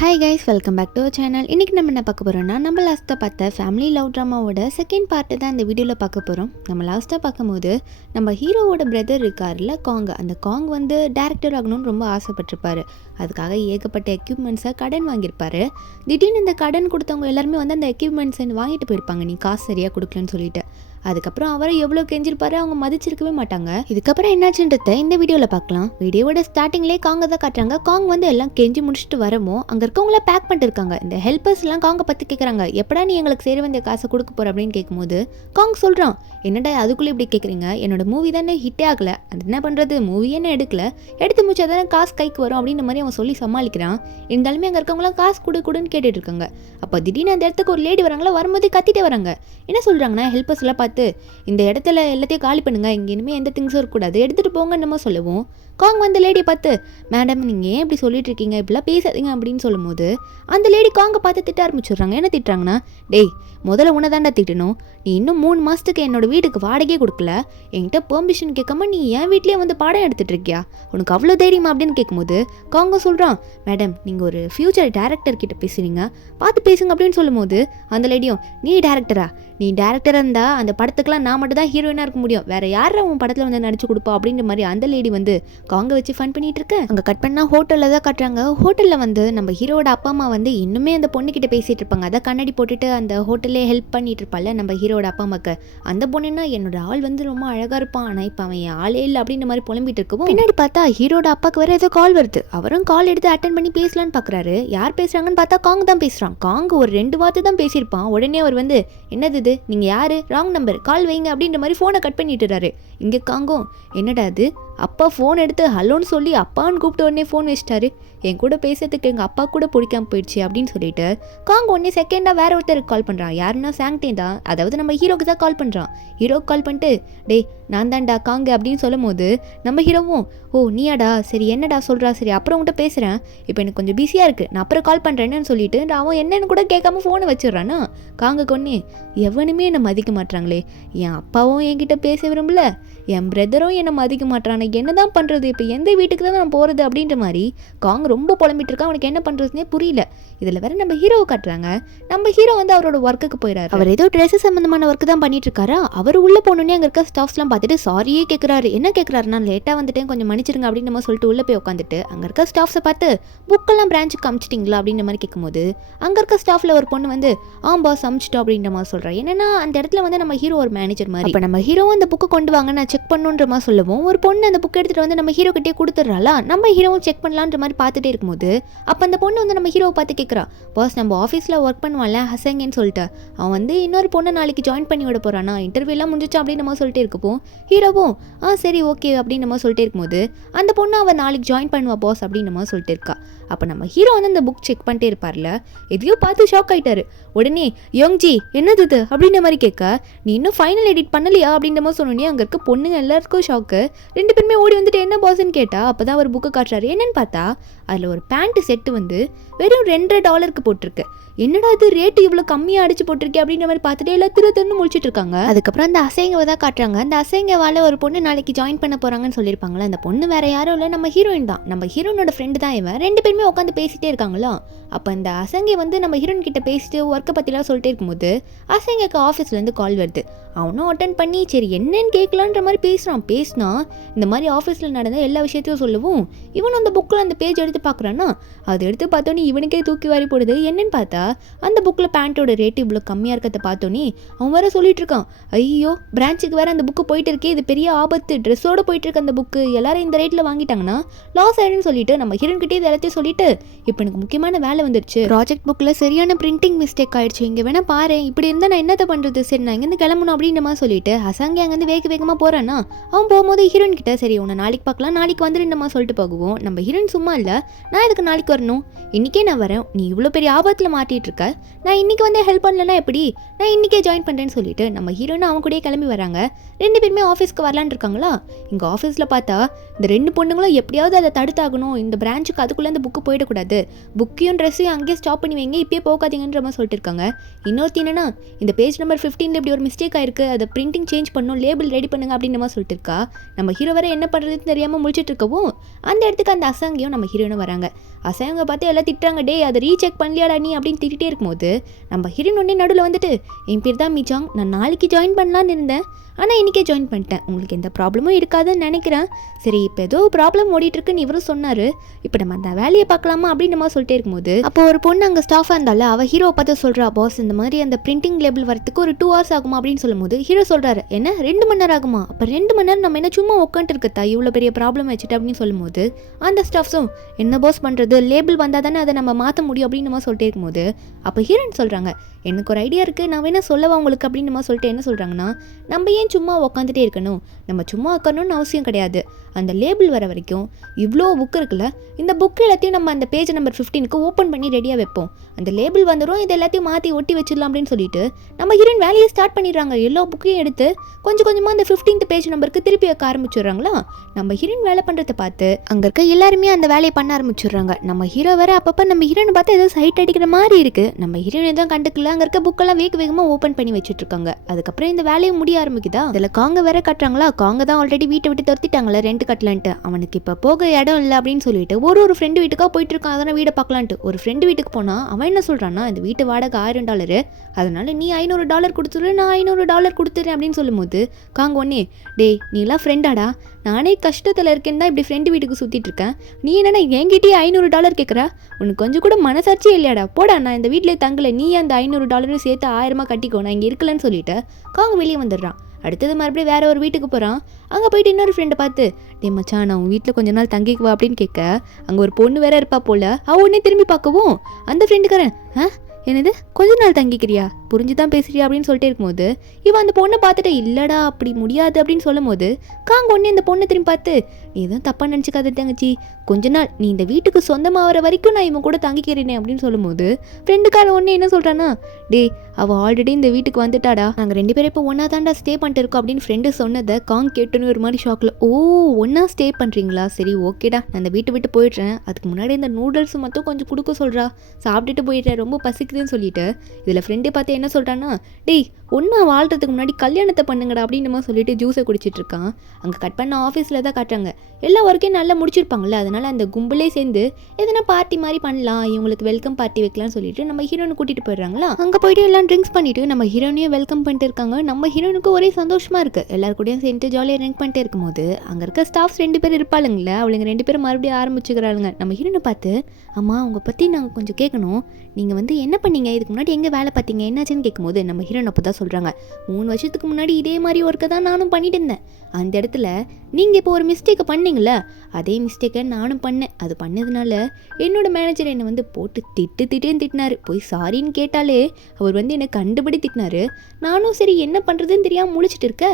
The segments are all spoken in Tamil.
Hi guys, welcome back to our channel. இன்றைக்கி நம்ம என்ன பார்க்க போகிறோம்னா, நம்ம லாஸ்ட்டாக பார்த்த ஃபேமிலி லவ் ட்ராமாவோட செகண்ட் பார்ட்டு தான் இந்த வீடியோவில் பார்க்க போகிறோம். நம்ம லாஸ்ட்டாக பார்க்கும்போது நம்ம ஹீரோவோட பிரதர் இருக்கார்ல காங், அந்த காங் வந்து டேரக்டர் ஆகணும்னு ரொம்ப ஆசைப்பட்டிருப்பாரு. அதுக்காக ஏகப்பட்ட எக்யூப்மெண்ட்ஸை கடன் வாங்கியிருப்பாரு. திடீர்னு இந்த கடன் கொடுத்தவங்க எல்லாருமே வந்து அந்த எக்யூப்மெண்ட்ஸை வாங்கிட்டு போயிருப்பாங்க, நீ காசு சரியாக கொடுக்கலன்னு சொல்லிட்டு. அதுக்கப்புறம் அவரை எவ்வளோ கெஞ்சிருப்பாரு, அவங்க மதிச்சிருக்கவே மாட்டாங்க. இதுக்கப்புறம் என்னாச்சுன்றத இந்த வீடியோவில் பார்க்கலாம். வீடியோவோட ஸ்டார்டிங்லேயே காங்க தான் காட்டுறாங்க. காங் வந்து எல்லாம் கெஞ்சி முடிச்சுட்டு வரமோ அங்கே இருக்கவங்கள பேக் பண்ணிட்டு இருக்காங்க. இந்த ஹெல்பர்ஸ் எல்லாம் காங்க பற்றி கேட்குறாங்க, எப்படா நீ எங்களுக்கு சேர வேண்டிய காசை கொடுக்க போற அப்படின்னு கேட்கும்போது காங் சொல்கிறான், என்னடா அதுக்குள்ளே இப்படி கேட்குறீங்க, என்னோட மூவி தானே ஹிட்டே ஆகலை, அது என்ன பண்ணுறது, மூவியே என்ன எடுக்கல, எடுத்து முடிச்சா தானே காசு கைக்கு வரும் அப்படின்ற மாதிரி அவன் சொல்லி சமாளிக்கிறான். இருந்தாலுமே அங்கே இருக்கவங்களாம் காசு கொடுன்னு கேட்டுட்டு இருக்காங்க. அப்போ திடீர்னு அந்த இடத்துக்கு ஒரு லேடி வராங்களா, வரும்போது கத்திட்டே வராங்க. என்ன சொல்கிறாங்கன்னா, ஹெல்பர்ஸ் எல்லாம் பார்த்து இந்த இடத்துல எல்லாத்தையும் காலி பண்ணுங்க, இங்கே இனிமேல் எந்த திங்ஸும் இருக்கக்கூடாது, எடுத்துகிட்டு போங்க நம்ம சொல்லுவோம். காங் வந்து லேடியை பார்த்து, மேடம் நீங்கள் ஏன் இப்படி சொல்லிட்டு இருக்கீங்க, இப்படிலாம் பேசாதீங்க அப்படின்னு சொல்லும் போது அந்த லேடி காங்கை பார்த்து திட்ட ஆரம்பிச்சிடுறாங்க. என்ன திட்டுறாங்கன்னா, டேய் முதல்ல உன்னை தாண்டா திட்டணும், நீ இன்னும் 3 மாதத்துக்கு என்னோட வீட்டுக்கு வாடகையே கொடுக்கல, என்கிட்ட பெர்மிஷன் கேட்காம நீ என் வீட்லேயே வந்து பாடம் எடுத்துகிட்டு இருக்கியா, உனக்கு அவ்வளோ தைரியமா அப்படின்னு கேட்கும்போது காங்க சொல்கிறான், மேடம் நீங்கள் ஒரு ஃபியூச்சர் டேரக்டர் கிட்ட பேசுறீங்க, பார்த்து பேசுங்க அப்படின்னு சொல்லும் போது அந்த லேடியும், நீ டேரக்டரா, நீ டேரக்டராக இருந்தால் அந்த படத்துக்குலாம் நான் மட்டும் தான் ஹீரோயினாக இருக்க முடியும், வேற யாரும் உன் படத்தில் வந்து நடிச்சு கொடுப்பா அப்படின்ற மாதிரி அந்த லேடி வந்து காங்க வச்சு ஃபன் பண்ணிட்டு இருக்கேன். அங்கே கட் பண்ணால் ஹோட்டலில் தான் காட்டுறாங்க. ஹோட்டலில் வந்து நம்ம ஹீரோட அப்பா அம்மா வந்து இன்னுமே அந்த பொண்ணுக்கிட்ட பேசிகிட்டு இருப்பாங்க. அதை கண்ணாடி போட்டுட்டு அந்த ஹோட்டல்லே ஹெல்ப் பண்ணிட்டு இருப்பாள் நம்ம ஹீரோட அப்பா அம்மாக்கு. அந்த பொண்ணுன்னா என்னோட ஆள் வந்து ரொம்ப அழகாக இருப்பான், ஆனால் இப்போ அவன் என் ஆளே இல்லை அப்படின்ற மாதிரி புலம்பிட்டு இருக்கவும் பின்னாடி பார்த்தா ஹீரோட அப்பாவுக்கு வேற ஏதோ கால் வருது. அவரும் கால் எடுத்து அட்டன் பண்ணி பேசலான்னு பார்க்குறாரு. யார் பேசுகிறாங்கன்னு பார்த்தா காங் தான் பேசுகிறான். காங் ஒரு 2 வார்த்தை தான் பேசியிருப்பான். உடனே அவர் வந்து, என்னது இது, நீங்கள் யார், ராங் நம்பர், கால் வைங்க அப்படின்ற மாதிரி ஃபோனை கட் பண்ணிட்டுறாரு. இங்கே காங்கும், என்னடா அது, அப்பா ஃபோன் எடுத்து ஹலோன்னு சொல்லி அப்பான்னு கூப்பிட்ட உடனே ஃபோன் வச்சிட்டாரு, என் கூட பேசுறதுக்கு எங்கள் அப்பா கூட பிடிக்காம போயிடுச்சு அப்படின்னு சொல்லிட்டு காங் உடனே செகண்டாக வேற ஒருத்தருக்கு கால் பண்ணுறான். யாருன்னா சாங்டே தான், அதாவது நம்ம ஹீரோக்கு தான் கால் பண்ணுறான். ஹீரோக்கு கால் பண்ணிட்டு, டே நான் தான்டா காங்க அப்படின்னு சொல்லும் போது நம்ம ஹீரோவும், ஓ நீயாடா, சரி என்னடா சொல்கிறா, சரி அப்புறம் உங்கள்கிட்ட பேசுகிறேன், இப்போ எனக்கு கொஞ்சம் பிஸியாக இருக்குது, நான் அப்புறம் கால் பண்ணுறேன்னு சொல்லிட்டு அவன் என்னன்னு கூட கேட்காம ஃபோனை வச்சிடுறான்னா. காங்க கொன்னே, எவனுமே என்னை மதிக்க மாட்டாங்களே, என் அப்பாவும் என்கிட்ட பேச விரும்பல, என் பிரதரும் என்னை மதிக்க மாட்டான், என்ன தான் பண்ணுறது, இப்போ எந்த வீட்டுக்கு தான் நான் போகிறது அப்படின்ற மாதிரி காங் ரொம்ப புலம்பிட்டு இருக்கான். அவனுக்கு என்ன பண்ணுறதுனே புரியல. இதில் வேற நம்ம ஹீரோவை காட்டுறாங்க. நம்ம ஹீரோ வந்து அவரோட ஒர்க்குக்கு போயிடாரு. அவர் ஏதோ ட்ரெஸ் சம்மந்தமான ஒர்க்கு தான் பண்ணிட்டு இருக்காரா. அவர் உள்ள போனோடனே அங்கே இருக்க ஸ்டாஃப்ஸ்லாம் பார்த்துட்டு சாரியே கேட்குறாரு. என்ன கேட்குறாரு, நான் லேட்டாக வந்துட்டேன், கொஞ்சம் மன்னிச்சிருங்க அப்படின்னு நம்ம சொல்லிட்டு உள்ளே போய் உட்காந்துட்டு அங்கே இருக்க ஸ்டாஃப்ஸை பார்த்து, புக்கெல்லாம் பிரான்ச்சுக்கு அமிச்சிட்டிங்களா அப்படின்ற மாதிரி கேட்கும்போது அங்கே இருக்க ஸ்டாஃபில் ஒரு பொண்ணு வந்து, பாஸ் அமிச்சிட்டோம் அப்படின்ற மாதிரி சொல்கிறா. என்னன்னா அந்த இடத்துல வந்து நம்ம ஹீரோ ஒரு மேனேஜர் மாதிரி. இப்போ நம்ம ஹீரோவும் அந்த புக்கை கொண்டு வாங்க, நான் செக் பண்ணுன்ற மாதிரி சொல்லுவோம். ஒரு பொண்ணு அந்த புக் எடுத்துகிட்டு வந்து நம்ம ஹீரோ கிட்டே கொடுத்துட்றாளா. நம்ம ஹீரோவும் செக் பண்ணலான்ற மாதிரி பார்த்துட்டே இருக்கும்போது அப்போ அந்த பொண்ணு வந்து நம்ம ஹீரோவை பார்த்து கேட்குறா, பாஸ் நம்ம ஆஃபீஸில் ஒர்க் பண்ணுவான்ல ஹசங்கன்னு சொல்லிட்டு, அவன் வந்து இன்னொரு பொண்ணை நாளைக்கு ஜாயின் பண்ணி விட போகிறானா, இன்டர்வியூலாம் முடிஞ்சிச்சா அப்படின்னு நம்ம சொல்லிட்டே இருக்கப்போம். ஹீரோவும் சரி ஓகே அப்படின்னு நம்ம சொல்லிட்டே இருக்கும்போது அந்த பொண்ணு அவள் நாளைக்கு ஜாயின் பண்ணுவா பாஸ் அப்படின்னு நம்ம சொல்லிட்டு இருக்கா. அப்போ நம்ம ஹீரோ வந்து அந்த புக் செக் பண்ணிட்டே இருப்பார்ல, எதையோ பார்த்து ஷாக் ஆகிட்டாரு. உடனே யோங்ஜி என்னது இது அப்படின்ற மாதிரி கேட்க, நீ இன்னும் ஃபைனல் எடிட் பண்ணலையா அப்படின்ற மாதிரி சொன்னோன்னே அங்கே இருக்க பொண்ணுங்க எல்லாருக்கும் ஷாக்கு. 2 பேருமே ஓடி வந்துட்டு என்ன பாஸ்ன்னு கேட்டா அப்போ தான் அவர் புக்கு காட்டுறாரு. என்னன்னு பார்த்தா அதில் ஒரு பேண்ட் செட்டு வந்து வெறும் $2 போட்டிருக்கு. என்னடா இது ரேட்டு இவ்வளோ கம்மியாக அடிச்சு போட்டிருக்கே அப்படின்ற மாதிரி பார்த்துட்டு எல்லாம் திரு முடிச்சுட்டு இருக்காங்க. அதுக்கப்புறம் அந்த அசைங்கவை தான் காட்டுறாங்க. அந்த அசைங்கவால ஒரு பொண்ணு நாளைக்கு ஜாயின் பண்ண போகிறாங்கன்னு சொல்லியிருப்பாங்களா. அந்த பொண்ணு வேற யாரும் இல்லை, நம்ம ஹீரோயின் தான். நம்ம ஹீரோனோட ஃப்ரெண்டு தான் இவன். 2 பேருமே உட்காந்து பேசிட்டே இருக்காங்களா. அப்போ அந்த அசங்கை வந்து நம்ம ஹீரோயின் கிட்ட பேசிட்டு ஒர்க்கை பற்றிலாம் சொல்லிட்டே இருக்கும்போது அசங்கைக்கு ஆஃபீஸ்லேருந்து கால் வருது. அவனும் அட்டன் பண்ணி சரி என்னன்னு கேட்கலான்ற மாதிரி பேசினா இந்த மாதிரி ஆஃபீஸில் நடந்த எல்லா விஷயத்தையும் சொல்லவும் இவனும் அந்த புக்கில் அந்த பேஜ் எடுத்து பார்க்குறான்னா, அதை எடுத்து பார்த்தோன்னே இவனுக்கே தூக்கி வாரி போடுது. என்னன்னு பார்த்தா அந்த புக்கில் பேண்ட்டோட ரேட்டு இவ்வளோ கம்மியாக இருக்கிறத பார்த்தோன்னே அவன் வேற சொல்லிட்டு இருக்கான், ஐயோ பிரான்ச்சுக்கு வேற அந்த புக்கு போயிட்டு இருக்கே, இது பெரிய ஆபத்து, ட்ரெஸ்ஸோடு போயிட்டு இருக்க அந்த புக்கு எல்லாரும் இந்த ரேட்டில் வாங்கிட்டாங்கன்னா லாஸ் ஆயிடுன்னு சொல்லிட்டு நம்ம ஹீரோன் கிட்டே இது எல்லாத்தையும் சொல்லிட்டு, இப்போ எனக்கு முக்கியமான வேலை வந்துருச்சு, ப்ராஜெக்ட் புக்கில் சரியான பிரிண்டிங் மிஸ்டேக் ஆயிடுச்சு, இங்கே வேணா பாரு, இப்படி இருந்தால் நான் என்னத்தை பண்ணுறது, சரி நான் இங்கேருந்து கிளம்பணும் அப்படின்ற மாதிரி சொல்லிட்டு அசங்கி அங்கேருந்து வேகமாக போகிறான்னா. அவன் போகும்போது ஹீரோயின் கிட்ட சரி உன்னை நாளைக்கு பார்க்கலாம், நாளைக்கு வந்துருந்தமா சொல்லிட்டு போகுவோம். நம்ம ஹீரோயின் சும்மா இல்லை, நான் இதுக்கு நாளைக்கு வரணும், இன்றைக்கே நான் வரேன், நீ இவ்வளோ பெரிய ஆபத்தில் மாட்டிகிட்டு இருக்க, நான் இன்றைக்கி வந்து ஹெல்ப் பண்ணலன்னா எப்படி, நான் இன்றைக்கே ஜாயின் பண்ணுறேன்னு சொல்லிட்டு நம்ம ஹீரோயின் அவங்க கூடயே கிளம்பி வராங்க. 2 பேருமே ஆஃபீஸ்க்கு வரலான்னு இருக்காங்களா. இங்கே ஆஃபீஸில் பார்த்தா இந்த 2 பொண்ணுங்களும் எப்படியாவது அதை தடுத்தாகணும், இந்த பிரான்ச்சுக்கு அதுக்குள்ளே அந்த புக்கு போயிடக்கூடாது, புக்கையும் ட்ரெஸ்ஸையும் அங்கேயே ஸ்டாப் பண்ணி வைங்க, இப்பயே போகாதீங்கன்ற மாதிரி சொல்லிட்டு இருக்காங்க. இன்னொருத்தி என்னன்னா, இந்த பேஜ் நம்பர் 15 இப்படி ஒரு மிஸ்டேக் ஆயிருக்கு, அதை பிரிண்டிங் சேஞ்ச் பண்ணணும், லேபிள் ரெடி பண்ணுங்க அப்படின்ற மாதிரி சொல்லிட்டு இருக்கா. நம்ம ஹீரோ வர என்ன பண்ணுறதுன்னு தெரியாமல் முடிச்சுட்டு இருக்கவும் அந்த இடத்துக்கு அந்த அசங்கியும் நம்ம ஹீரோனும் வராங்க. அசைவங்க பார்த்து எல்லாம் திட்டுறாங்க, டே அதை ரீசெக் பண்ணலையாடா நீ அப்படின்னு திட்டிகிட்டே இருக்கும்போது நம்ம ஹீரோயின் ஒன்றே நடுவில் வந்துட்டு, என் பேர் தான் மிச்சாங், நான் நாளைக்கு ஜாயின் பண்ணலான்னு இருந்தேன், ஆனால் இன்றைக்கே ஜாயின் பண்ணிட்டேன், உங்களுக்கு எந்த ப்ராப்ளமும் இருக்காதுன்னு நினைக்கிறேன். சரி இப்போ ஏதோ ப்ராப்ளம் ஓடிட்டுருக்குன்னு இவரும் சொன்னார், இப்போ நம்ம அந்த வேலையை பார்க்கலாமா அப்படின்னு நம்ம சொல்லிட்டே இருக்கும்போது அப்போ ஒரு பொண்ணு அங்கே ஸ்டாஃபாக இருந்தால அவள் ஹீரோ பார்த்து சொல்கிறா, பாஸ் இந்த மாதிரி அந்த பிரிண்டிங் லேபிள் வரத்துக்கு ஒரு 2 hours ஆகுமா அப்படின்னு சொல்லும்போது ஹீரோ சொல்கிறாரு, என்ன 2 மணி நேரம் ஆகுமா, அப்போ 2 மணி நேரம் நம்ம என்ன சும்மா உட்காந்துட்டு இருக்கத்தா இவ்வளோ பெரிய ப்ராப்ளம் வச்சுட்டு அப்படின்னு சொல்லும்போது அந்த ஸ்டாஃப்ஸும் என்ன பாஸ் பண்ணுறது, லேபிள் வந்தால் தானே அதை நம்ம மாற்ற முடியும் அப்படின்னு நம்ம சொல்லிட்டே இருக்கும்போது அப்போ ஹீரோயின் சொல்கிறாங்க, எனக்கு ஒரு ஐடியா இருக்குது, நான் வேணா சொல்லவா உங்களுக்கு அப்படின்னு நம்ம சொல்லிட்டு என்ன சொல்கிறாங்கன்னா, நம்ம ஏன் சும்மா உட்காந்துட்டே இருக்கணும், நம்ம சும்மா உட்காரணும்னு அவசியம் கிடையாது, அந்த லேபிள் வர வரைக்கும் இவ்வளோ புக் இருக்குல்ல, இந்த புக் எல்லாத்தையும் நம்ம அந்த பேஜ் நம்பர் 15க்கு ஓப்பன் பண்ணி ரெடியாக வைப்போம், அந்த லேபிள் வந்துடும், இது எல்லாத்தையும் மாற்றி ஒட்டி வச்சிடலாம் அப்படின்னு சொல்லிட்டு நம்ம ஹீரோயின் வேலையை ஸ்டார்ட் பண்ணிடுறாங்க. எல்லா புக்கையும் எடுத்து கொஞ்சம் கொஞ்சமாக அந்த 15th பேஜ் நம்பருக்கு திருப்பி வைக்க ஆரம்பிச்சிடுறாங்களா. நம்ம ஹீரோயின் வேலை பண்ணுறதை பார்த்து அங்கே இருக்க எல்லாருமே அந்த வேலையை பண்ண ஆரம்பிச்சிடுறாங்க. நம்ம ஹீரோ வேற அப்பப்போ நம்ம ஹீரோனை பார்த்து ஏதோ சைட் அடிக்கிற மாதிரி இருக்குது, நம்ம ஹீரோயின் எதுவும் கண்டுக்கல, அங்கே இருக்க புக்கெல்லாம் வேகமாக ஓப்பன் பண்ணி வச்சுட்டு இருக்காங்க. அதுக்கப்புறம் இந்த வேலையை முடிய ஆரம்பிக்குதா. அதில் காங்க வேற கட்டுறாங்களா, காங்க தான் ஆல்ரெடி வீட்டை விட்டு துரத்திட்டாங்களே ரெண்ட் கட்டலான்ட்டு, அவனுக்கு இப்போ போக இடம் இல்லை அப்படின்னு சொல்லிட்டு ஒரு ஃப்ரெண்டு வீட்டுக்காக போயிட்டு இருக்கான், அதனால் வீடை பார்க்கலான்ட்டு. ஒரு ஃப்ரெண்டு வீட்டுக்கு போனால் அவன் என்ன சொல்கிறான்னா, இந்த வீட்டு வாடகை $1000, அதனால நீ $500 கொடுத்துரு, நான் $500 கொடுத்துறேன் அப்படின்னு சொல்லும்போது காங்க ஒன்னே, டே நீலாம் ஃப்ரெண்டாடா, நானே கஷ்டத்தில் இருக்கேன்னு தான் இப்படி ஃப்ரெண்டு வீட்டுக்கு சுற்றிட்டு இருக்கேன், நீ என்னன்னா என்கிட்டயே $500 கேட்குற, உனக்கு கொஞ்சம் கூட மனசாட்சியே இல்லையாடா, போடா நான் இந்த வீட்டிலே தங்கலை, நீ அந்த $500 சேர்த்து 1000 கட்டிக்கோ, நான் இங்கே இருக்கலன்னு சொல்லிட்டு காங்க வெளியே வந்துடுறான். அடுத்தது மறுபடியும் வேற ஒரு வீட்டுக்கு போகிறான். அங்கே போயிட்டு இன்னொரு ஃப்ரெண்டை பார்த்து, டே மச்சான் நான் உன் வீட்டில் கொஞ்ச நாள் தங்கிக்குவா அப்படின்னு கேட்க, அங்கே ஒரு பொண்ணு வேற இருப்பா போல, அவ உடனே திரும்பி பார்க்கவும் அந்த ஃப்ரெண்டுக்காரன், என்னது கொஞ்ச நாள் தங்கிக்கிறியா, புரிஞ்சுதான் பேசுறியா அப்படின்னு சொல்லிட்டே இருக்கும்போது இவன் அந்த பொண்ணை பார்த்துட்டு, இல்லடா அப்படி முடியாது அப்படின்னு சொல்லும் போது காங்க ஒன்னே அந்த பொண்ணை திரும்பி பார்த்து, நீ எதுவும் தப்பாக நினச்சிக்காத தங்கச்சி, கொஞ்ச நாள் நீ இந்த வீட்டுக்கு சொந்தமாகிற வரைக்கும் நான் இவன் கூட தங்கிக்கிறேனே அப்படின்னு சொல்லும்போது ஃப்ரெண்டுக்கார ஒன்னே என்ன சொல்கிறான்னா, டே அவள் ஆல்ரெடி இந்த வீட்டுக்கு வந்துட்டாடா, நாங்கள் 2 பேரும் இப்போ ஒன்றா தாண்டா ஸ்டே பண்ணிட்டு இருக்கோம் அப்படின்னு ஃப்ரெண்டு சொன்னதை காங் கேட்டுன்னு ஒரு மாதிரி ஷாக்கில், ஓ ஒன்றா ஸ்டே பண்ணுறீங்களா, சரி ஓகேடா நான் அந்த வீட்டை விட்டு போயிடுறேன், அதுக்கு முன்னாடி இந்த நூடுல்ஸ் மட்டும் கொஞ்சம் கொடுக்க சொல்கிறா, சாப்பிட்டுட்டு போயிடுறேன், ரொம்ப பசிக்குதுன்னு சொல்லிட்டு இதில் ஃப்ரெண்டே பார்த்து என்ன சொல்கிறான்னா, டேய் ஒன்றா வாழ்கிறதுக்கு முன்னாடி கல்யாணத்தை பண்ணுங்கடா அப்படின்னு நம்ம சொல்லிட்டு ஜூஸை குடிச்சிட்டு இருக்கான். அங்கே கட் பண்ண ஆஃபீஸில் தான் காட்டுறாங்க, எல்லா ஒர்க்கையும் நல்லா முடிச்சிருப்பாங்கல்ல, அதனால் அந்த கும்பலே சேர்ந்து எதனா பார்ட்டி மாதிரி பண்ணலாம், இவங்களுக்கு வெல்கம் பார்ட்டி வைக்கலாம்னு சொல்லிட்டு நம்ம ஹீரோனை கூட்டிகிட்டு போயிடுறாங்களா. அங்கே போயிட்டு எல்லாம் ட்ரிங்க்ஸ் பண்ணிட்டு நம்ம ஹீரோனையும் வெல்கம் பண்ணிட்டு இருக்காங்க. நம்ம ஹீரோனுக்கு ஒரே சந்தோஷமாக இருக்குது, எல்லாரு கூடயும் சேர்ந்து ஜாலியாக ட்ரிங்க் பண்ணிட்டே இருக்கும்போது அங்கே இருக்க ஸ்டாஃப்ஸ் 2 பேர் இருப்பாளுங்களே, அவளுங்க 2 பேரும் மறுபடியும் ஆரம்பிச்சுக்கிறாளுங்க. நம்ம ஹீரோனை பார்த்து, அம்மா அவங்க பற்றி நாங்கள் கொஞ்சம் கேட்கணும், நீங்கள் வந்து என்ன பண்ணீங்க, இதுக்கு முன்னாடி எங்கே வேலை பார்த்தீங்க, என்னாச்சுன்னு கேட்கும்போது நம்ம ஹீரோன் அப்போ தான் சொல்கிறாங்க, 3 வருஷத்துக்கு முன்னாடி இதே மாதிரி ஒர்க்கை தான் நானும் பண்ணிட்டு இருந்தேன், அந்த இடத்துல நீங்கள் இப்போ ஒரு மிஸ்டேக்கை பண்ணீங்களே, அதே மிஸ்டேக்கை நானும் பண்ணேன், அது பண்ணதுனால என்னோட மேனேஜர் என்னை வந்து போட்டு திட்டுன்னு திட்டினாரு, போய் சாரின்னு கேட்டாலே அவர் வந்து என்னை கண்டுபிடி திட்டினாரு, நானும் சரி என்ன பண்ணுறதுன்னு தெரியாமல் முழிச்சிட்டு இருக்க,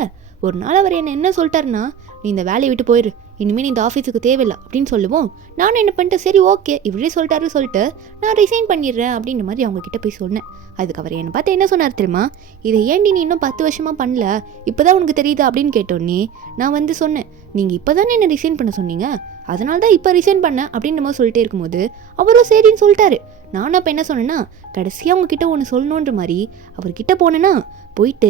ஒரு நாள் அவர் என்ன சொல்லிட்டாருன்னா, நீ இந்த வேலையை விட்டு போயிரு, இனிமேல் இந்த ஆஃபீஸுக்கு தேவையில்லை அப்படின்னு சொல்லுவோம். நானும் என்ன பண்ணிட்டேன், சரி ஓகே இவரே சொல்லிட்டு நான் ரிசைன் பண்ணிடுறேன் அப்படின்ற மாதிரி அவங்கக்கிட்ட போய் சொன்னேன். அதுக்கு அவர் என்னை பார்த்து என்ன சொன்னார் தெரியுமா, இதை ஏண்டி நீ இன்னும் 10 வருஷமாக பண்ணல, இப்போ தான் உனக்கு தெரியுதா அப்படின்னு கேட்டோன்னே நான் வந்து சொன்னேன், நீங்கள் இப்போ தானே என்ன ரிசைன் பண்ண சொன்னீங்க, அதனால தான் இப்போ ரிசைன் பண்ணேன் அப்படின்னு நம்ம சொல்லிட்டே இருக்கும்போது அவரும் சரின்னு சொல்லிட்டாரு. நானும் அப்போ என்ன சொன்னேன்னா, கடைசியாக உங்ககிட்ட ஒன்று சொல்லணுன்ற மாதிரி அவர்கிட்ட போனேன்னா போயிட்டு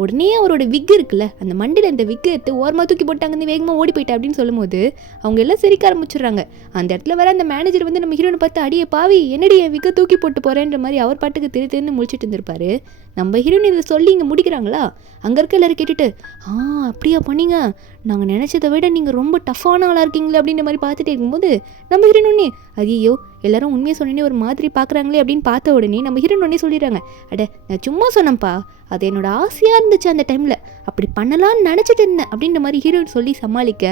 உடனே அவரோட விக் இருக்குல்ல, அந்த மண்டியில் இந்த விக்கு எடுத்து ஓரமாக தூக்கி போட்டாங்க, வேகமாக ஓடி போயிட்டேன் அப்படின்னு சொல்லும்போது அவங்க எல்லாம் சிரிக்க ஆரம்பிச்சிடுறாங்க. அந்த இடத்துல வர அந்த மேனேஜர் வந்து நம்ம ஹீரோனை பார்த்து, அடியே பாவி என்னடி என் விக்கை தூக்கி போட்டு போகிறேன்ற மாதிரி அவர் பாட்டுக்கு திரு முடிச்சுட்டு இருந்திருப்பாரு. நம்ம ஹீரோயின் இதை சொல்லி இங்கே முடிக்கிறாங்களா, அங்கே இருக்க எல்லாரும் கேட்டுட்டு, அப்படியா பண்ணீங்க, நாங்கள் நினச்சதை விட நீங்கள் ரொம்ப டஃப்பான ஆளாக இருக்கீங்களே அப்படின்ற மாதிரி பார்த்துட்டே இருக்கும்போது நம்ம ஹீரோயின் ஒன்னே, ஐயோ எல்லாரும் உண்மையை சொன்னே ஒரு மாதிரி பார்க்குறாங்களே அப்படின்னு பார்த்த உடனே நம்ம ஹீரோயின் ஒன்னே சொல்லிடுறாங்க, அட நான் சும்மா சொன்னேன்ப்பா, அது என்னோட ஆசையாக இருந்துச்சு அந்த டைமில், அப்படி பண்ணலான்னு நினச்சிட்டு இருந்தேன் அப்படின்ற மாதிரி ஹீரோயின் சொல்லி சமாளிக்க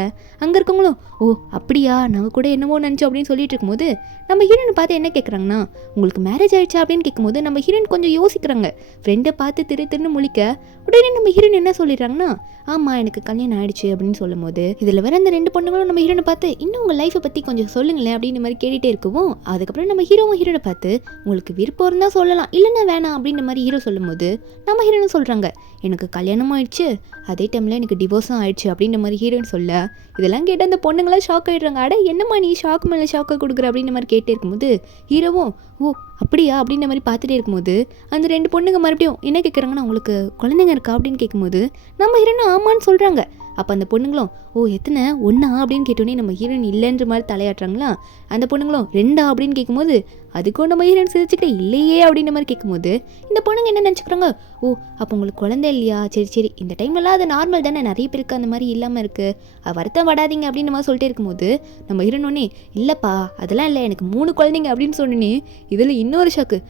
அங்கே இருக்கவங்களும், ஓ அப்படியா நாங்கள் கூட என்னவோ நினச்சோம் அப்படின்னு சொல்லிட்டு இருக்கும்போது நம்ம ஹீரோனை பார்த்து என்ன கேட்குறாங்கன்னா, உங்களுக்கு மேரேஜ் ஆயிடுச்சா அப்படின்னு கேட்கும்போது நம்ம ஹீரோயின் கொஞ்சம் யோசிக்கிறாங்க. ஃப்ரெண்டை பார்த்து திருன்னு முழிக்க உடனே நம்ம ஹீரோயின் என்ன சொல்லிடுறாங்கன்னா, ஆமாம் எனக்கு கல்யாணம் ஆயிடுச்சு அப்படின்னு சொல்லும்போது இதில் வேற அந்த 2 பொண்ணுங்களும் நம்ம ஹீரோனை பார்த்து, இன்னும் உங்கள் லைஃப்பை பற்றி கொஞ்சம் சொல்லுங்களேன் அப்படின்னு மாதிரி கேட்டுகிட்டே இருக்கவும் அதுக்கப்புறம் நம்ம ஹீரோனை பார்த்து, உங்களுக்கு விருப்பம் இருந்தால் சொல்லலாம் இல்லைன்னா வேணாம் அப்படின்ற மாதிரி ஹீரோ சொல்லும்போது நம்ம ஹீரோன்னு சொல்கிறாங்க, எனக்கு கல்யாணம் ஆயிடுச்சு, அதே டைமில் எனக்கு டிவோர்ஸும் ஆயிடுச்சு அப்படின்ற மாதிரி ஹீரோயின் சொல்ல, இதெல்லாம் கேட்டு அந்த பொண்ணுங்களாம் ஷாக் ஆகிடுறாங்க. அட என்னம்மா நீ ஷாக் மேலே ஷாக்கை கொடுக்குற அப்படின்ற மாதிரி கேட்டே இருக்கும்போது ஹீரோவும் ஓ அப்படியா அப்படின்ற மாதிரி பார்த்துட்டே இருக்கும்போது அந்த 2 பொண்ணுங்க மறுபடியும் என்ன கேட்குறாங்கன்னா, உங்களுக்கு குழந்தைங்க இருக்கா அப்படின்னு கேட்கும்போது நம்ம ஹீரோயின் ஆமான்னு சொல்கிறாங்க. அப்போ அந்த பொண்ணுங்களும் ஓ எத்தனை ஒன்றா அப்படின்னு கேட்டோன்னே நம்ம ஹீரோயின் இல்லைன்ற மாதிரி தலையாட்டுறாங்களா. அந்த பொண்ணுங்களும் 2 அப்படின்னு கேட்கும்போது அதுக்கும் நம்ம ஹீரோயின் சிரிச்சுக்கிட்டு இல்லையே அப்படின்ற மாதிரி கேட்கும்போது இந்த பொண்ணுங்க என்ன நினச்சிக்கிறாங்க, ஓ அப்போ உங்களுக்கு குழந்தை இல்லையா, சரி சரி இந்த டைம்லலாம் அது நார்மல் தானே, நிறைய பேருக்கு அந்த மாதிரி இல்லாமல் இருக்குது, வருத்தம் படாதீங்க அப்படின்ற மாதிரி சொல்லிட்டே இருக்கும்போது நம்ம ஹீரோயின் ஒன்னே இல்லைப்பா அதெல்லாம் இல்லை எனக்கு 3 குழந்தைங்க அப்படின்னு சொன்னோன்னே இதில் இன்னொரு ஷாக்கு,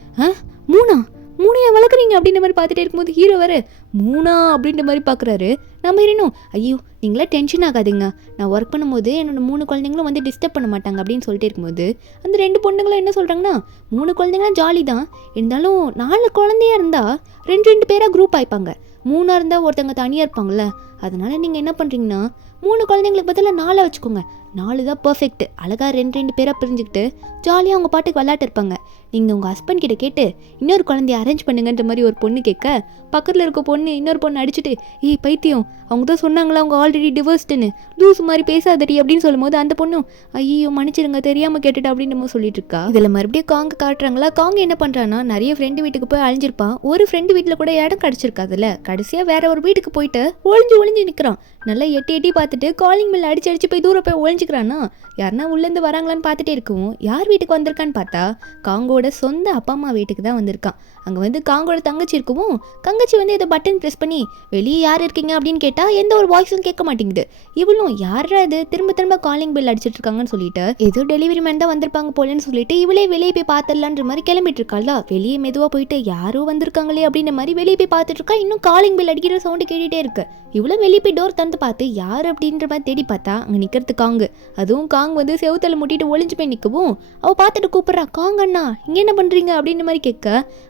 3 வளர்க்குறீங்க அப்படின்ற மாதிரி பார்த்துட்டே இருக்கும்போது ஹீரோ வேறு 3 அப்படின்ற மாதிரி பார்க்குறாரு. நம்ம ஹீரோனும் ஐயோ நீங்களே டென்ஷன் ஆகாதீங்க, நான் ஒர்க் பண்ணும்போது என்னோட 3 குழந்தைங்களும் வந்து டிஸ்டர்ப் பண்ண மாட்டாங்க அப்படின்னு சொல்லிட்டு இருக்கும்போது அந்த 2 பொண்ணுங்களும் என்ன சொல்கிறாங்கன்னா, 3 குழந்தைங்களாம் ஜாலி தான், இருந்தாலும் 4 குழந்தையா இருந்தால் 2 பேராக குரூப் ஆயிப்பாங்க, 3 இருந்தால் ஒருத்தவங்க தனியாக இருப்பாங்கள்ல, அதனால் நீங்கள் என்ன பண்ணுறீங்கன்னா 3 குழந்தைங்களுக்கு பதிலாக 4 வச்சுக்கோங்க, 4 தான் பர்ஃபெக்ட், அழகாக 2 பேராக பிரிஞ்சுக்கிட்டு ஜாலியாக அவங்க பாட்டுக்கு விளையாட்டு இருப்பாங்க. நீங்கள் உங்கள் ஹஸ்பண்ட் கிட்ட கேட்டு இன்னொரு குழந்தைய அரேஞ்ச் பண்ணுங்கன்ற மாதிரி ஒரு பொண்ணு கேட்க, பக்கத்தில் இருக்க பொண்ணு இன்னொரு பொண்ணு அடிச்சுட்டு ஏய் பைத்தியம் அவங்க தான் சொன்னாங்களா அவங்க ஆல்ரெடி டிவோர்ஸ்டுன்னு, லூஸ் மாதிரி பேசாதடி அப்படின்னு சொல்லும்போது அந்த பொண்ணும் ஐயோ மன்னிச்சிருங்க தெரியாமல் கேட்டுட்டு அப்படின்னு நம்ம சொல்லிட்டு இருக்கா. இதில் மறுபடியும் காங்க காட்டுறாங்களா. காங்க என்ன பண்ணுறான்னா நிறைய ஃப்ரெண்டு வீட்டுக்கு போய் அழிஞ்சிருப்பான், ஒரு ஃப்ரெண்டு வீட்டில் கூட இடம் கிடச்சிருக்காதுல்ல, கடைசியாக வேற ஒரு வீட்டுக்கு போயிட்டு ஒளிஞ்சு நிற்கிறான். நல்லா எட்டி பார்த்துட்டு காலிங் பில் அடிச்சு போய் தூரம் போய் ஒழிஞ்சிக்கிறான்னா, யாருன்னா உள்ளேருந்து வராங்களான்னு பார்த்துட்டே இருக்கவும் யார் வீட்டுக்கு வந்திருக்கான்னு பார்த்தா காங்கோட சொந்த அப்பா அம்மா வீட்டுக்கு தான் வந்திருக்கான். அங்கே வந்து காங்கோட தங்கச்சி இருக்கவும் தங்கச்சி வந்து இதை பட்டன் ப்ரெஸ் பண்ணி வெளியே யார் இருக்கீங்க அப்படின்னு கேட்டால் எந்த ஒரு வாய்ஸும் கேட்க மாட்டேங்குது. இவளும் யாரா இது திரும்ப காலிங் பில் அடிச்சிட்டு இருக்காங்கன்னு சொல்லிட்டு ஏதோ டெலிவரி மேன் தான் வந்திருப்பாங்க போலன்னு சொல்லிட்டு இவளே வெளியே போய் பார்த்துடலான்ற மாதிரி கிளம்பிட்டு இருக்காளா. வெளியே மெதுவாக போயிட்டு யாரோ வந்திருக்காங்களே அப்படின்ற மாதிரி வெளியே போய் பார்த்துட்டு இருக்கா. இன்னும் காலிங் பில் அடிக்கிற சவுண்டு கேட்டுகிட்டே இருக்கு. இவ்வளோ வெளியே போய் டோர் தந்து பார்த்து யார் அப்படின்ற மாதிரி தேடி பார்த்தா அங்கே நிற்கிறது காங்கு. அதுவும் காங் வந்து செவுத்தலை முட்டிட்டு ஒளிஞ்சு போய் நிற்கவும் அவள் பார்த்துட்டு கூப்பிட்றா, காங்க அண்ணா இங்கே என்ன பண்ணுறீங்க அப்படின்ற மாதிரி கேட்க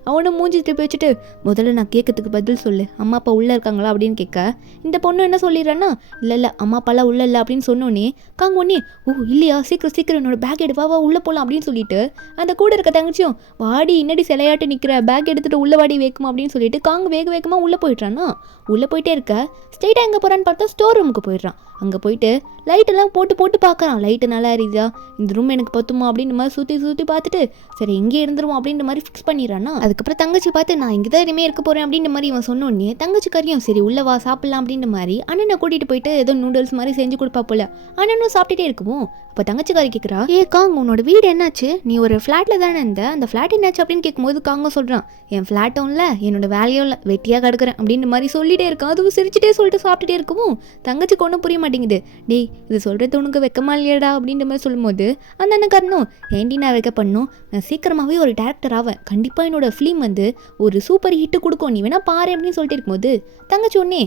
அவனும் மூஞ்சிட்டு போய் வச்சுட்டு முதல்ல நான் கேட்கறதுக்கு பதில் சொல்லு, அம்மா அப்பா உள்ளே இருக்காங்களா அப்படின்னு கேட்க இந்த பொண்ணு என்ன சொல்லிடுறான்னா இல்லை அம்மா அப்பாலாம் உள்ளே இல்லை அப்படின்னு சொன்னோன்னே காங்க ஒன்னே ஓ இல்லையா சீக்கிரம் என்னோட பேக் எடுவா உள்ளே போகலாம் அப்படின்னு சொல்லிட்டு அந்த கூட இருக்க தங்கச்சியும் வாடி இன்னடி சிலையாட்டு நிற்கிற பேக் எடுத்துகிட்டு உள்ள வாடி வேக்குமா அப்படின்னு சொல்லிட்டு காங்க வேகமாக உள்ளே போயிட்டான்னா உள்ளே போயிட்டே இருக்க ஸ்ட்ரெயிட்டாக எங்கே போகிறான்னு பார்த்தா ஸ்டோர் ரூமுக்கு போயிடுறான். அங்கே போயிட்டு லைட்டெல்லாம் போட்டு பார்க்குறான், லைட்டு நல்லா எரியுதா, இந்த ரூம் எனக்கு பத்துமா அப்படின்ற மாதிரி சுற்றி பார்த்துட்டு சரி இங்கே இருந்துருவோம் அப்படின்ற மாதிரி ஃபிக்ஸ் பண்ணிடுறான்னா. அதுக்கப்புறம் தங்கச்சி பார்த்து நான் இங்கே தான் இனிமேல் இருக்க போகிறேன் அப்படின்ற மாதிரி இவன் சொன்னோடனே தங்கச்சி கறியும் சரி உள்ள வா சாப்பிட்லாம் அப்படின்ற மாதிரி அண்ணனை கூட்டிகிட்டு போயிட்டு ஏதோ நூடுல்ஸ் மாதிரி செஞ்சு கொடுப்பா போல. அண்ணனும் சாப்பிட்டுட்டே இருக்குவோம். அப்போ தங்கச்சிக்காரி கேட்குறா, ஏ காங் உன்னோட வீடு என்னாச்சு, நீ ஒரு ஃப்ளாட்டில் தானே இருந்த, அந்த ஃப்ளாட் என்னாச்சு அப்படின்னு கேட்கும்போது காங்க சொல்கிறான், என் ஃப்ளாட்டும் இல்லை என்னோட வேலையும் இல்லை வெட்டியாக கிடக்குறேன் அப்படின்ற மாதிரி சொல்லிட்டே இருக்கான். அதுவும் சிரிச்சுட்டே சொல்லிட்டு சாப்பிட்டுட்டே இருக்கவும் தங்கச்சிக்கு ஒன்றும் புரிய மாட்டேங்குது. டேய் இது சொல்கிறது உனக்கு வெக்கமா இல்லையடா அப்படின்ற மாதிரி சொல்லும்போது அந்த அண்ணக்காரனும் ஏண்டி நான் வைக்க பண்ணும், நான் சீக்கிரமாகவே ஒரு டேரக்டர் ஆவேன், கண்டிப்பாக என்னோட ஃபிலிம் வந்து ஒரு சூப்பர் ஹிட்டு கொடுக்கும், நீ வேணா பாரு அப்படின்னு சொல்லிட்டு இருக்கும்போது தங்கச்சி ஒன்னே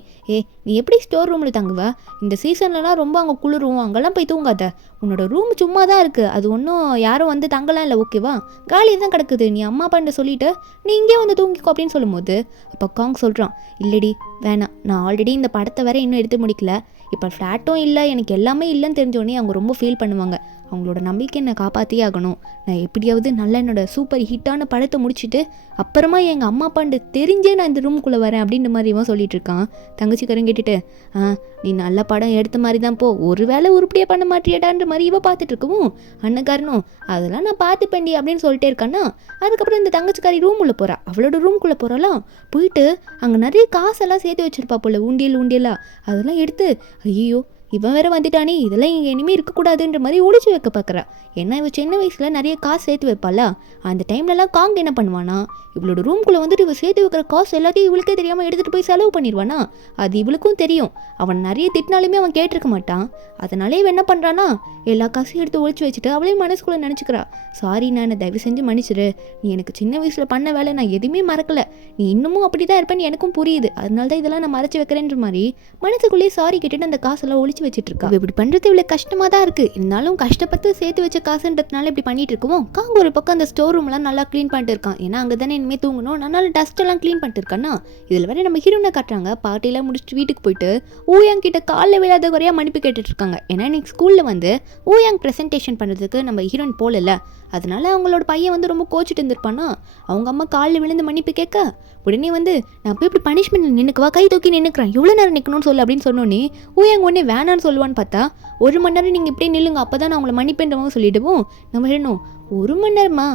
நீ எப்படி ஸ்டோர் ரூமில் தங்குவ, இந்த சீசன்லலாம் ரொம்ப அங்கே குளிரும், அங்கெல்லாம் போய் தூங்காத, உன்னோட ரூம் சும்மா தான் இருக்குது, அது ஒன்றும் யாரும் வந்து தங்கலாம் இல்லை ஓகேவா, காலியாக தான் கிடக்குது, நீ அம்மா அப்பாண்ட சொல்லிவிட்டு நீ இங்கே வந்து தூங்கிக்கோ அப்படின்னு சொல்லும்போது அப்போ காங் சொல்கிறான், இல்லடி வேணாம், நான் ஆல்ரெடி இந்த படத்தை வேற இன்னும் எடுத்து முடிக்கல, இப்போ ஃப்ளாட்டும் இல்லை எனக்கு எல்லாமே இல்லைன்னு தெரிஞ்சோடனே அவங்க ரொம்ப ஃபீல் பண்ணுவாங்க, அவங்களோட நம்பிக்கை என்னை காப்பாற்றியே ஆகணும், நான் எப்படியாவது நல்லா என்னோட சூப்பர் ஹிட்டான படத்தை முடிச்சுட்டு அப்புறமா எங்கள் அம்மா அப்பாண்டு தெரிஞ்சே நான் இந்த ரூமுக்குள்ளே வரேன் அப்படின்ற மாதிரி இவன் சொல்லிட்டு இருக்கான். தங்கச்சிக்காரன் கேட்டுட்டு நீ நல்ல படம் எடுத்த மாதிரி தான் போ, ஒரு வேளை உருப்படியாக பண்ண மாட்டியடான்ற மாதிரி இவன் பார்த்துட்டு இருக்கவும் அண்ணக்காரனும் அதெல்லாம் நான் பார்த்துப்பேண்டி அப்படின்னு சொல்லிட்டே இருக்கான்னா. அதுக்கப்புறம் இந்த தங்கச்சிக்காரி ரூம் உள்ள போகிறா, அவளோட ரூம்குள்ளே போகிறாலாம், போயிட்டு அங்கே நிறைய காசெல்லாம் சேர்த்து வச்சுருப்பா போல, உண்டியலா அதெல்லாம் எடுத்து ஐயோ இவன் வேற வந்துட்டானே இதெல்லாம் இங்கே இனிமேல் இருக்கக்கூடாதுன்ற மாதிரி ஒழிச்சு வைக்க பார்க்குறா. ஏன்னா இவன் சின்ன வயசில் நிறைய காசு சேர்த்து வைப்பாளா, அந்த டைம்லலாம் காங்க என்ன பண்ணுவானா இவளோட ரூம்குள்ளே வந்துட்டு இவள் சேர்த்து வைக்கிற காசு எல்லாத்தையும் இவளுக்கே தெரியாமல் எடுத்துகிட்டு போய் செலவு பண்ணிடுவானா. அது இவளுக்கும் தெரியும், அவன் நிறைய திட்டினாலுமே அவன் கேட்டிருக்க மாட்டான். அதனாலே இவன் என்ன பண்ணுறானா எல்லா காசையும் எடுத்து ஒழிச்சு வச்சுட்டு அவளையும் மனசுக்குள்ளே நினச்சிக்கிறா, சாரி நான் தயவு செஞ்சு மன்னிச்சிரு, நீ எனக்கு சின்ன வயசில் பண்ண வேலை நான் எதுவுமே மறக்கலை, நீ இன்னமும் அப்படி தான் இருப்பேன்னு எனக்கும் புரியுது, அதனால தான் இதெல்லாம் நான் மறைச்சி வைக்கிறேன்ற மாதிரி மனசுக்குள்ளேயே சாரி கேட்டுட்டு அந்த காசெல்லாம் ஒழிச்சு வச்சுட்டு இருக்கா. இப்படி பண்ணுறது இவ்வளோ கஷ்டமாக தான் இருக்குது, இருந்தாலும் கஷ்டப்பட்டு சேர்த்து வச்ச காசுன்றதுனால இப்படி பண்ணிட்டு இருக்கவும் காங்க ஒரு பக்கம் அந்த ஸ்டோர் ரூம்லாம் நல்லா க்ளீன் பண்ணிட்டு இருக்கான். ஏன்னா அங்கே தானே இனிமேல் தூங்கணும், அதனால டஸ்ட் எல்லாம் க்ளீன் பண்ணிட்டு இருக்கான்னா. இதில் வேற நம்ம ஹீரோனை காட்டுறாங்க, பார்ட்டியெல்லாம் முடிச்சுட்டு வீட்டுக்கு போயிட்டு ஊயாங் கிட்ட காலில் விழாத குறையாக மன்னிப்பு கேட்டுட்டு இருக்காங்க. ஏன்னா இன்னைக்கு ஸ்கூலில் வந்து ஊயாங் ப்ரெசன்டேஷன் பண்ணுறதுக்கு நம்ம ஹீரோயின் போகல, அதனால அவங்களோட பையன் வந்து ரொம்ப கோச்சிட்டு இருந்திருப்பானா. அவங்க அம்மா காலில் விழுந்து மன்னிப்பு கேட்க உடனே வந்து நான் போய் இப்படி பனிஷ்மெண்ட் நின்னுக்குவா, கை தூக்கி நின்னுக்கிறேன், எவ்வளோ நேரம் நிற்கணும்னு சொல்லு அப்படின்னு சொன்னோன்னே ஊயங்க உடனே வேணான்னு சொல்லுவான்னு பார்த்தா 1 மணி நேரம் நீங்கள் இப்படியே நில்லுங்க, அப்போ தான் நான் அவங்கள மன்னிப்புன்றவங்க சொல்லிவிடுவோம். நம்ம ஹீரோனும் 1 மணி நேரமா,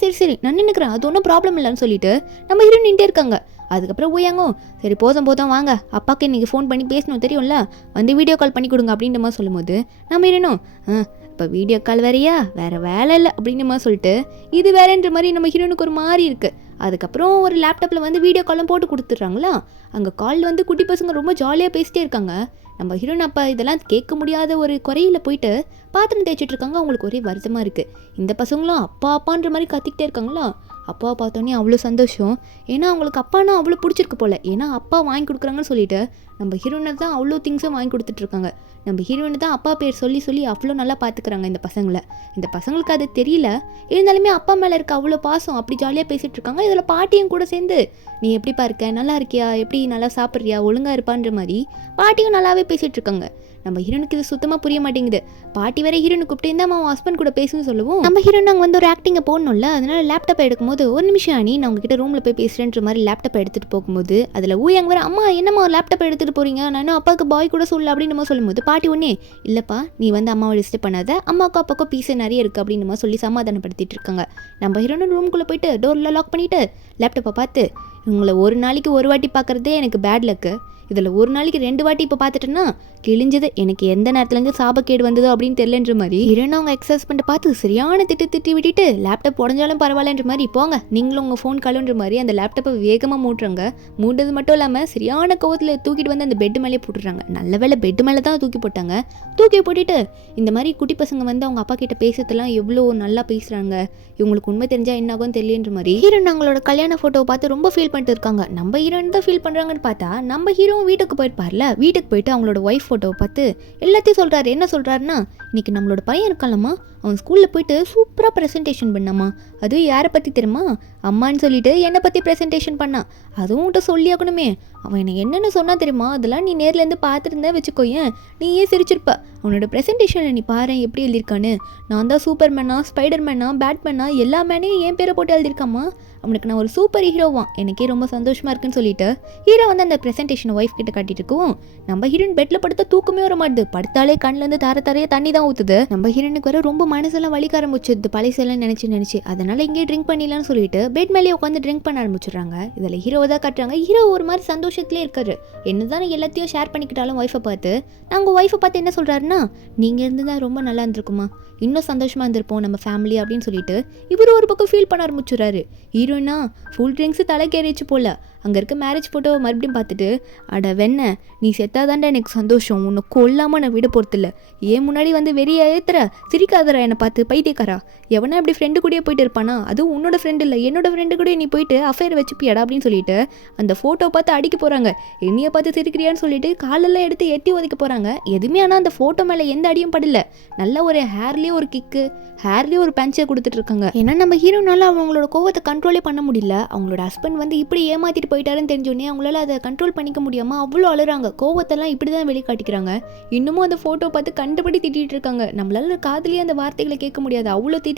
சரி சரி நான் நின்றுக்கிறேன், அது ஒன்றும் ப்ராப்ளம் இல்லைன்னு சொல்லிட்டு நம்ம ஹீரோ நின்றுட்டே இருக்காங்க. அதுக்கப்புறம் ஊயாங்கோ சரி போதும் வாங்க, அப்பாவுக்கு இன்றைக்கி ஃபோன் பண்ணி பேசணும் தெரியும்ல, வந்து வீடியோ கால் பண்ணி கொடுங்க அப்படின்ற மாதிரி சொல்லும்போது நம்ம ஹீரோனும் இப்போ வீடியோ கால் வேறையா, வேறு வேலை இல்லை அப்படின்ற மாதிரி சொல்லிட்டு இது வேறன்ற மாதிரி நம்ம ஹீரோனுக்கு ஒரு மாதிரி இருக்குது. அதுக்கப்புறம் ஒரு லேப்டாப்பில் வந்து வீடியோ காலும் போட்டு கொடுத்துட்றாங்களா. அங்கே கால் வந்து குட்டி பசங்க ரொம்ப ஜாலியாக பேசிட்டே இருக்காங்க. நம்ம ஹீரோன் அப்பா இதெல்லாம் கேட்க முடியாத ஒரு குறையில் போயிட்டு பாத்திரம் தேய்ச்சிட்டு இருக்காங்க. அவங்களுக்கு ஒரே வருத்தமாக இருக்குது. இந்த பசங்களும் அப்பா அப்பான்ற மாதிரி கத்திக்கிட்டே இருக்காங்களா. அப்பாவை பார்த்தோன்னே அவ்வளோ சந்தோஷம். ஏன்னா அவங்களுக்கு அப்பானா அவ்வளோ பிடிச்சிருக்கு போல். ஏன்னா அப்பா வாங்கி கொடுக்குறாங்கன்னு சொல்லிட்டு நம்ம ஹீரோனை தான் அவ்வளோ திங்ஸும் வாங்கி கொடுத்துட்ருக்காங்க. நம்ம ஹீரோனை தான் அப்பா பேர் சொல்லி சொல்லி அவ்வளோ நல்லா பார்த்துக்கிறாங்க இந்த பசங்களை. இந்த பசங்களுக்கு அது தெரியல, இருந்தாலுமே அப்பா மேலே இருக்க அவ்வளோ பாசம், அப்படி ஜாலியாக பேசிகிட்டு இருக்காங்க. இதில் பாட்டியும் கூட சேர்ந்து நீ எப்படிப்பா இருக்க, நல்லா இருக்கியா, எப்படி நல்லா சாப்பிட்றியா, ஒழுங்காக இருப்பான்ற மாதிரி பாட்டியும் நல்லாவே பேசிகிட்டு இருக்காங்க. நம்ம ஹீரோனுக்கு இது சுத்தமாக புரிய மாட்டேங்குது. பாட்டி வேற ஹீரோனை கூப்பிட்டு இருந்தால் அவன் ஹஸ்பண்ட் கூட பேசுன்னு சொல்லுவோம். நம்ம ஹீரோன் நாங்கள் வந்து ஒரு ஆக்டிங்கை போடணும்ல, அதனால லேப்டாப்பை எடுக்கும்போது 1 நிமிஷம் ஆனி நான் உங்ககிட்ட ரூமில் போய் பேசுகிறேன்ற மாதிரி லேப்டாப்பை எடுத்துகிட்டு போகும்போது அதில் ஊயாங்க வேறு அம்மா என்னம்மா லேப்டாப்பை எடுத்துகிட்டு போகிறீங்க, நானும் அப்பாவுக்கு பாய் கூட சொல்லல அப்படின்னு நம்ம சொல்லும்போது பாட்டி ஒன்னே இல்லைப்பா நீ வந்து அம்மாவை டிஸ்டர்ப் பண்ணாத, அம்மாவுக்கும் அப்பாவுக்கும் பீஸ் நிறைய இருக்குது அப்படின்னு நம்ம சொல்லி சமாதானப்படுத்திட்டு இருக்காங்க. நம்ம ஹீரோனும் ரூம்குள்ளே போயிட்டு டோரில் லாக் பண்ணிவிட்டு லேப்டாப்பை பார்த்து உங்களை ஒரு நாளைக்கு ஒரு வாட்டி பார்க்குறதே எனக்கு பேட் லக்கு, இதில் ஒரு நாளைக்கு 2 வாட்டி இப்போ பார்த்துட்டேன்னா கிழிஞ்சது, எனக்கு எந்த நேரத்துலேருந்து சாபக்கேடு வந்ததோ அப்படின்னு தெரியலன்ற மாதிரி ஹீரோன் அவங்க எக்ஸசைஸ் பண்ணிட்டு பார்த்து சரியான திட்டி விட்டுட்டு லேப்டாப் உடஞ்சாலும் பரவாயில்லன்ற மாதிரி போங்க நீங்களும் உங்கள் ஃபோன் கழுன்ற மாதிரி அந்த லேப்டாப்பை வேகமாக மூட்டுறாங்க. மூட்டது மட்டும் இல்லாமல் சரியான கோவத்தில் தூக்கிட்டு வந்து அந்த பெட்டு மேலே போட்டுடுறாங்க. நல்ல வேலை பெட்டு மேலே தான் தூக்கி போட்டாங்க. தூக்கி போட்டுட்டு இந்த மாதிரி குட்டி பசங்க வந்து அவங்க அப்பா கிட்ட பேசுறதுலாம் எவ்வளோ நல்லா பேசுகிறாங்க, இவங்களுக்கு உண்மை தெரிஞ்சால் என்ன ஆகும் தெரியலன்ற மாதிரி ஹீரோன் அவங்களோட கல்யாண ஃபோட்டோவை பார்த்து ரொம்ப ஃபீல் பண்ணிட்டு இருக்காங்க. நம்ம ஹீரோயின் தான் ஃபீல் பண்ணுறாங்கன்னு பார்த்தா நம்ம ஹீரோ வீட்டுக்கு போயிருப்பார்ல, வீட்டுக்கு போயிட்டு அவங்களோட ஒய்ஃப் ஃபோட்டோவை பார்த்து எல்லாத்தையும் சொல்கிறாரு. என்ன சொல்கிறாருன்னா இன்னைக்கு நம்மளோட பையன் இருக்காலம்மா, அவன் ஸ்கூலில் போயிட்டு சூப்பராக ப்ரெசன்டேஷன் பண்ணாமா, அதுவும் யாரை பற்றி தெரியுமா, அம்மான்னு சொல்லிட்டு என்னை பற்றி ப்ரெசன்டேஷன் பண்ணான். அதுவும் உன்ட்ட சொல்லி ஆகணுமே, அவன் எனக்கு என்னென்ன சொன்னால் தெரியுமா, அதெல்லாம் நீ நேர்லேருந்து பார்த்துருந்தா வச்சுக்கோயேன் நீ ஏன் சிரிச்சிருப்ப, அவனோட ப்ரெசன்டேஷனை நீ பாரு எப்படி எழுதியிருக்கான்னு, நான் தான் சூப்பர் மேனா, ஸ்பைடர் மேனா, பேட்மேனா எல்லா மேனையும் என் பேரை போட்டு எழுதியிருக்காமா, அவனுக்கு நான் ஒரு சூப்பர் ஹீரோவான், எனக்கே ரொம்ப சந்தோஷமாக இருக்குன்னு சொல்லிட்டு ஹீரோ வந்து அந்த ப்ரெசன்டேஷன் ஒய்ஃப் கிட்ட காட்டிட்டு இருக்கோம். நம்ம ஹீரோயின் பெட்டில் படுத்த தூக்கமே வர மாட்டுது, படுத்தாலே கண்ணிலேருந்து தாரையாக தண்ணி தான் ஊற்றுது. நம்ம ஹீரோனுக்கு வர ரொம்ப மனசெல்லாம் வலிக்க ஆரம்பிச்சிருது பழைசெல்லாம் நினச்சி அதனால இங்கே ட்ரிங்க் பண்ணிடலான்னு சொல்லிட்டு பெட் மேலேயே உட்காந்து ட்ரிங்க் பண்ண ஆரம்பிச்சிடுறாங்க. இதில் ஹீரோவை தான் காட்டுறாங்க. ஹீரோ ஒரு மாதிரி சந்தோஷத்துலேயே இருக்காரு. என்னதான் எல்லாத்தையும் ஷேர் பண்ணிக்கிட்டாலும் ஒய்ஃபை பார்த்து நாங்கள் ஒய்ஃபை பார்த்து என்ன சொல்கிறாருன்னா நீங்கள் இருந்து தான் ரொம்ப நல்லா இருந்திருக்குமா, இன்னும் சந்தோஷமாக இருந்திருப்போம் நம்ம ஃபேமிலி அப்படின்னு சொல்லிட்டு இவர் ஒரு பக்கம் ஃபீல் பண்ண ஆரம்பிச்சுறாரு. ஹீரோயினா ஃபுல் ட்ரிங்க்ஸு தலைக்கேறிச்சு போல. அங்கே இருக்க மேரேஜ் ஃபோட்டோவை மறுபடியும் பார்த்துட்டு அட வெண்ண நீ செத்தாதாண்டா எனக்கு சந்தோஷம், உன்னை கொல்லாமல் நான் விட போகிறதில்ல, ஏன் முன்னாடி வந்து வெறிய ஏற்றுற சிரிக்காதரா என்னை பார்த்து பைத்தியக்காரா, எவனா இப்படி ஃப்ரெண்டு கூடயே போயிட்டு இருப்பானா, அதுவும் உன்னோட ஃப்ரெண்டு இல்லை என்னோட ஃப்ரெண்டு கூட நீ போயிட்டு அஃபேர் வச்சுப்பியாடா அப்படின்னு சொல்லிட்டு அந்த ஃபோட்டோ பார்த்து அடிக்க போகிறாங்க. என்னையை பார்த்து சிரிக்கிறியான்னு சொல்லிட்டு காலெல்லாம் எடுத்து எட்டி ஒதுக்க போகிறாங்க. எதுவுமே ஆனால் அந்த ஃபோட்டோ மேலே எந்த அடியும் படல. நல்ல ஒரு ஹேர்லேயே ஒரு கிக்கு, ஹேர்லேயே ஒரு பஞ்சை கொடுத்துட்டு இருக்காங்க. ஏன்னா நம்ம ஹீரோனால அவங்களோட கோவத்தை கண்ட்ரோலே பண்ண முடியல. அவங்களோட ஹஸ்பண்ட் வந்து இப்படி ஏமாத்திட்டு போயிட்டாருன்னு தெரிஞ்சோடனே அவங்களால அதை கண்ட்ரோல் பண்ணிக்க முடியாமல் அவ்வளோ அழுறாங்க. கோவத்தெல்லாம் இப்படி தான் வெளிக்காட்டிக்கிறாங்க. இன்னமும் அந்த ஃபோட்டோ பார்த்து கண்டுபடி திட்டிகிட்டு இருக்காங்க. நம்மளால காதுலேயே அந்த வார்த்தைகளை கேட்க முடியாது, அவ்வளோ திட்டிட்டு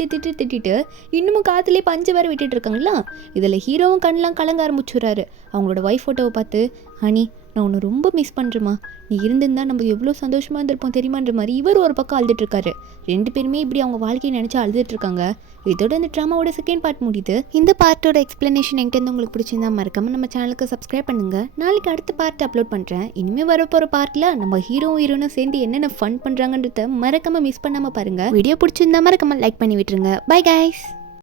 இன்னமும் காதுலேயே பஞ்சு வேறு விட்டுட்டு இருக்காங்களா. இதில் ஹீரோவும் கண்ணெலாம் கலங்க ஆரம்பிச்சுறாரு. அவங்களோட ஒய்ஃப் ஃபோட்டோவை பார்த்து ஹனி நான் உன்னை ரொம்ப மிஸ் பண்ணுறேம்மா, நீ இருந்திருந்தா நம்ம எவ்வளோ சந்தோஷமாக இருந்திருப்போம் தெரியுமான்ற மாதிரி இவர் ஒரு பக்கம் அழுதுட்டுருக்காரு. 2 பேருமே இப்படி அவங்க வாழ்க்கையை நினச்சி அழுதுட்டுருக்காங்க. இதோட இந்த ட்ராமாவோட செகண்ட் பார்ட் முடியுது. இந்த பார்ட்டோட எக்ஸ்ப்ளனேஷன் எங்கிட்ட உங்களுக்கு பிடிச்சிருந்தா மறக்காமல் நம்ம சேனலுக்கு சப்ஸ்கிரைப் பண்ணுங்கள். நாளைக்கு அடுத்த பார்ட் அப்லோட் பண்ணுறேன். இனிமேல் வரப்போகிற பார்ட்டில் நம்ம ஹீரோனும் சேர்ந்து என்னென்ன ஃபன் பண்ணுறாங்கன்றத மறக்காமல் மிஸ் பண்ணாமல் பாருங்கள். வீடியோ பிடிச்சிருந்தா மறக்காமல் லைக் பண்ணி விட்டுருங்க. Bye guys.